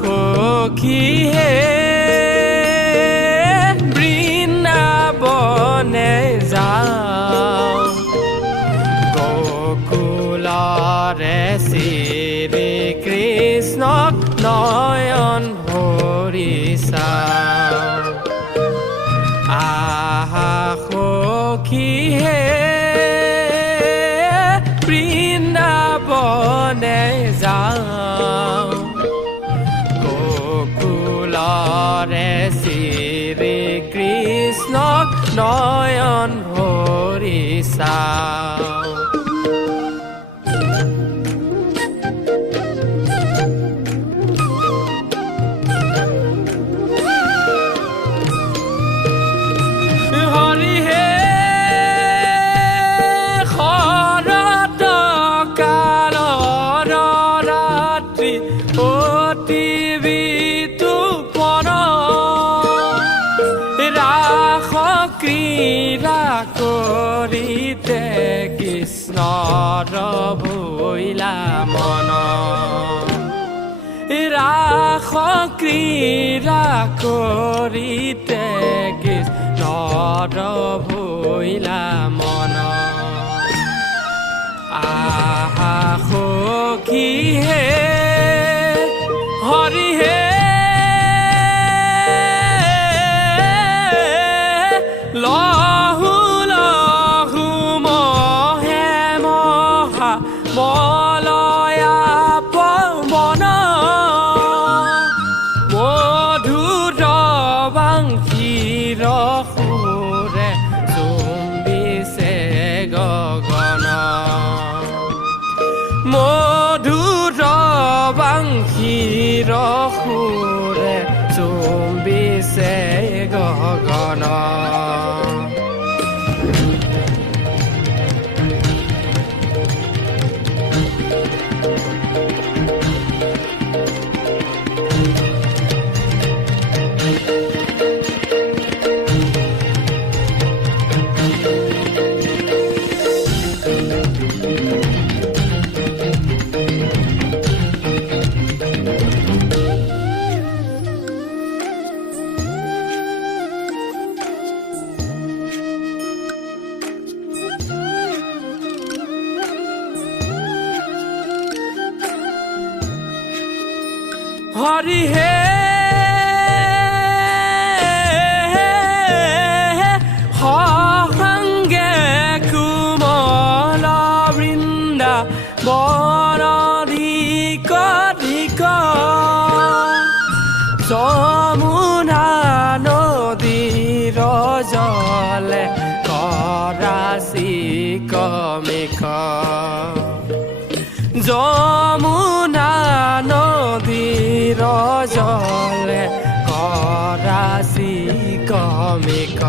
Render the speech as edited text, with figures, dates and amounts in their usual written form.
সখী হে বৃন্দাবনে যাওঁ গকুলৰে শ্ৰী কৃষ্ণক নয়ন ভৰি চাওঁ সখী হে বৃন্দাবনে যাওঁ গকুলৰে শ্ৰী কৃষ্ণক নয়ন ভৰি চাওঁ ক্ৰীড়া কৰিতে কৃষ্ণৰ ভৈলা মন ৰাস ক্ৰীড়া কৰিতে কৃষ্ণৰ ভৈলা মন সখী হে হৰি হে লহু লহু মহে মহা বলয়া পৱন মধুৰ বাংশীৰ সুৰে চুম্বিছে গগন মধুৰ বাংশীৰ সুৰে চুম্বিছে গগন হৰি হে সংগে কুমল বৃন্দা বনধিক ধিক যমুনা নদীৰ জলে কৰাচি কমিক যমুনা নদীৰ জলে কৰাচি কমিক